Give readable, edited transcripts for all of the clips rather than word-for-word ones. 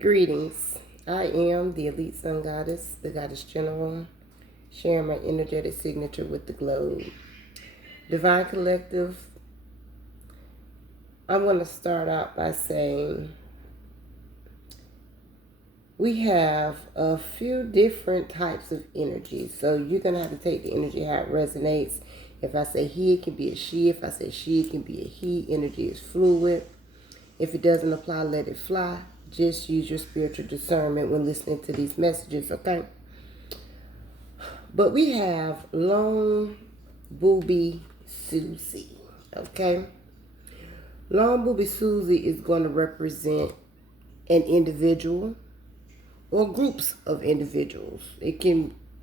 Greetings. I am the Elite Sun Goddess, the Goddess General, sharing my energetic signature with the globe. Divine Collective, I'm going to start out by saying we have a few different types of energy. So you're going to have to take the energy how it resonates. If I say he, it can be a she. If I say she, it can be a he. Energy is fluid. If it doesn't apply, let it fly. Just use your spiritual discernment when listening to these messages, okay? But we have Long Booby Susie, okay? Long Booby Susie is going to represent an individual or groups of individuals.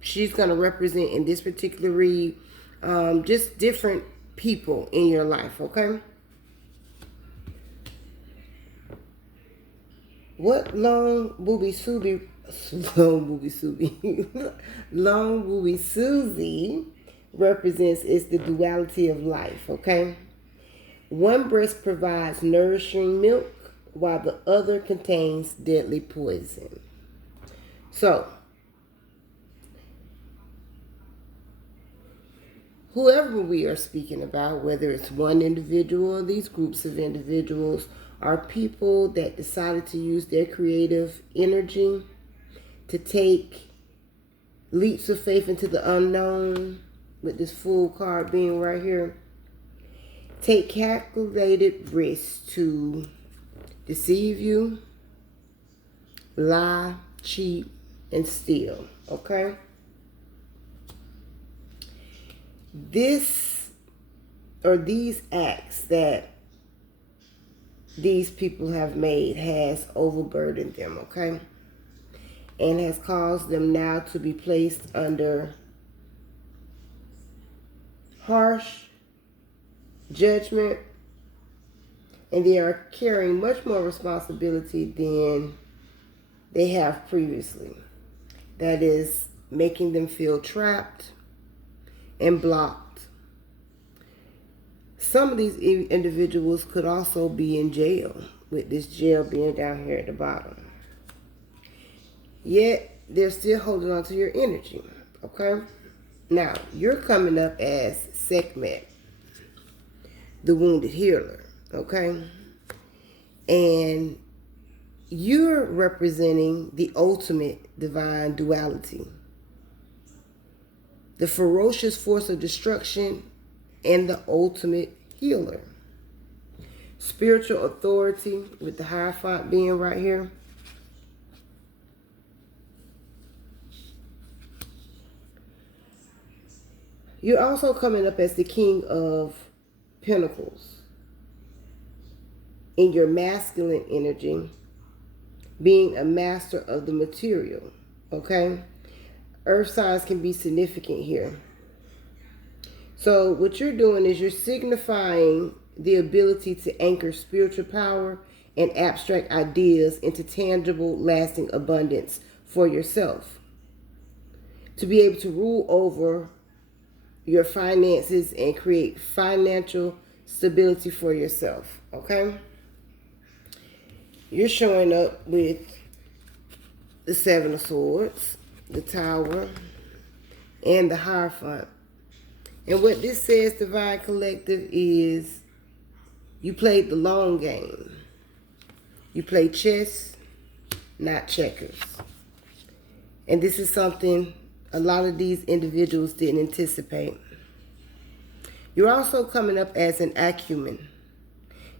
She's going to represent in this particular read just different people in your life, okay? What Long Booby Susie represents is the duality of life, okay? One breast provides nourishing milk while the other contains deadly poison. So, whoever we are speaking about, whether it's one individual or these groups of individuals, are people that decided to use their creative energy to take leaps of faith into the unknown, with this Fool card being right here. Take calculated risks to deceive you, lie, cheat, and steal, okay? These acts that these people have made has overburdened them, okay? And has caused them now to be placed under harsh judgment, and they are carrying much more responsibility than they have previously. That is making them feel trapped and blocked. Some of these individuals could also be in jail, with this jail being down here at the bottom. Yet, they're still holding on to your energy, okay? Now, you're coming up as Sekhmet, the wounded healer, okay? And you're representing the ultimate divine duality, the ferocious force of destruction, and the ultimate healer. Spiritual authority, with the Hierophant being right here. You're also coming up as the King of Pentacles in your masculine energy, being a master of the material, okay? Earth signs can be significant here. So what you're doing is you're signifying the ability to anchor spiritual power and abstract ideas into tangible, lasting abundance for yourself. To be able to rule over your finances and create financial stability for yourself, okay? You're showing up with the Seven of Swords, the Tower, and the Hierophant. And what this says, Divine Collective, is you played the long game. You played chess, not checkers. And this is something a lot of these individuals didn't anticipate. You're also coming up as an acumen.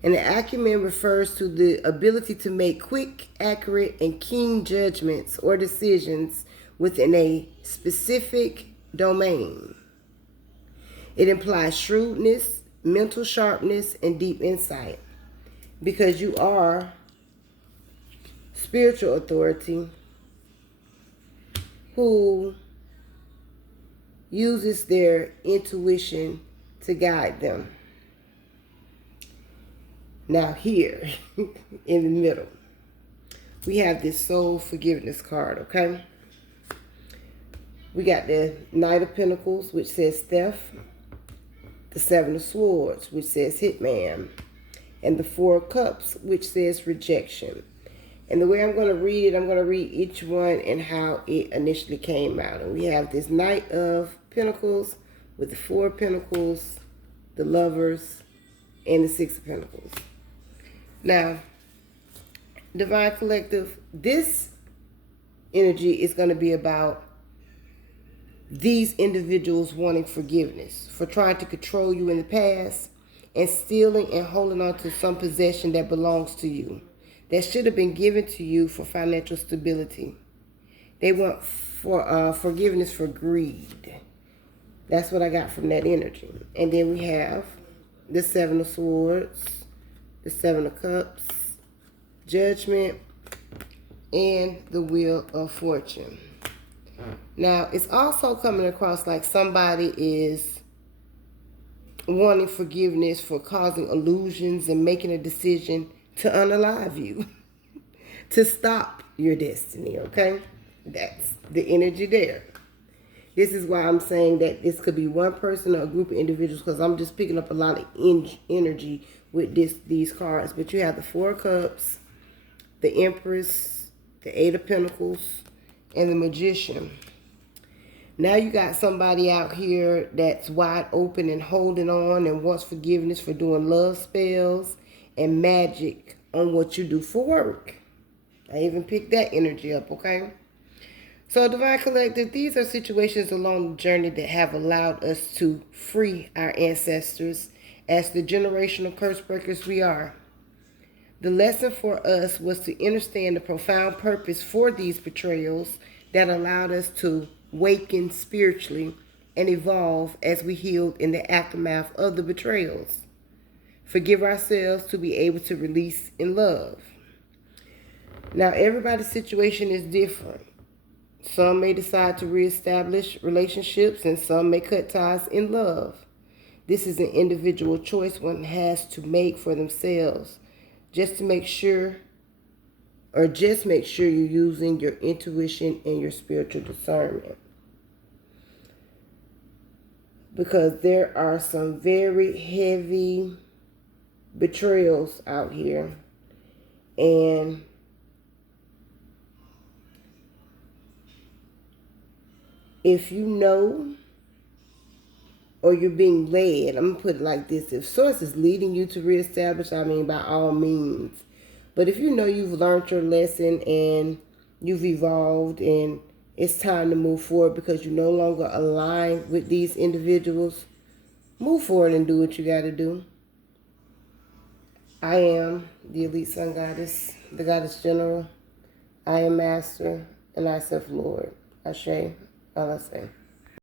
And the acumen refers to the ability to make quick, accurate, and keen judgments or decisions within a specific domain. It implies shrewdness, mental sharpness, and deep insight, because you are spiritual authority who uses their intuition to guide them. Now here, in the middle, we have this soul forgiveness card, okay? We got the Knight of Pentacles, which says theft, the Seven of Swords, which says hitman, and the Four of Cups, which says rejection. And the way I'm going to read it, I'm going to read each one and how it initially came out. And we have this Knight of Pentacles with the Four of Pentacles, the Lovers, and the Six of Pentacles. Now, Divine Collective, this energy is going to be about these individuals wanting forgiveness for trying to control you in the past and stealing and holding on to some possession that belongs to you, that should have been given to you for financial stability. They want for forgiveness for greed. That's what I got from that energy. And then we have the Seven of Swords, the Seven of Cups, Judgment, and the Wheel of Fortune. Now, it's also coming across like somebody is wanting forgiveness for causing illusions and making a decision to unalive you, to stop your destiny, okay? That's the energy there. This is why I'm saying that this could be one person or a group of individuals, because I'm just picking up a lot of energy with these cards. But you have the Four of Cups, the Empress, the Eight of Pentacles, and the Magician. Now you got somebody out here that's wide open and holding on and wants forgiveness for doing love spells and magic on what you do for work. I even picked that energy up, okay? So, Divine Collective, these are situations along the journey that have allowed us to free our ancestors as the generational curse breakers we are. The lesson for us was to understand the profound purpose for these betrayals that allowed us to waken spiritually and evolve as we healed in the aftermath of the betrayals. Forgive ourselves to be able to release in love. Now, everybody's situation is different. Some may decide to reestablish relationships and some may cut ties in love. This is an individual choice one has to make for themselves. Just make sure you're using your intuition and your spiritual discernment. Because there are some very heavy betrayals out here. And if you know, or you're being led, I'm going to put it like this. If Source is leading you to reestablish, I mean, by all means. But if you know you've learned your lesson and you've evolved and it's time to move forward because you no longer align with these individuals, move forward and do what you got to do. I am the Elite Sun Goddess, the Goddess General. I am Master and I self Lord. Ashe, Alaseh.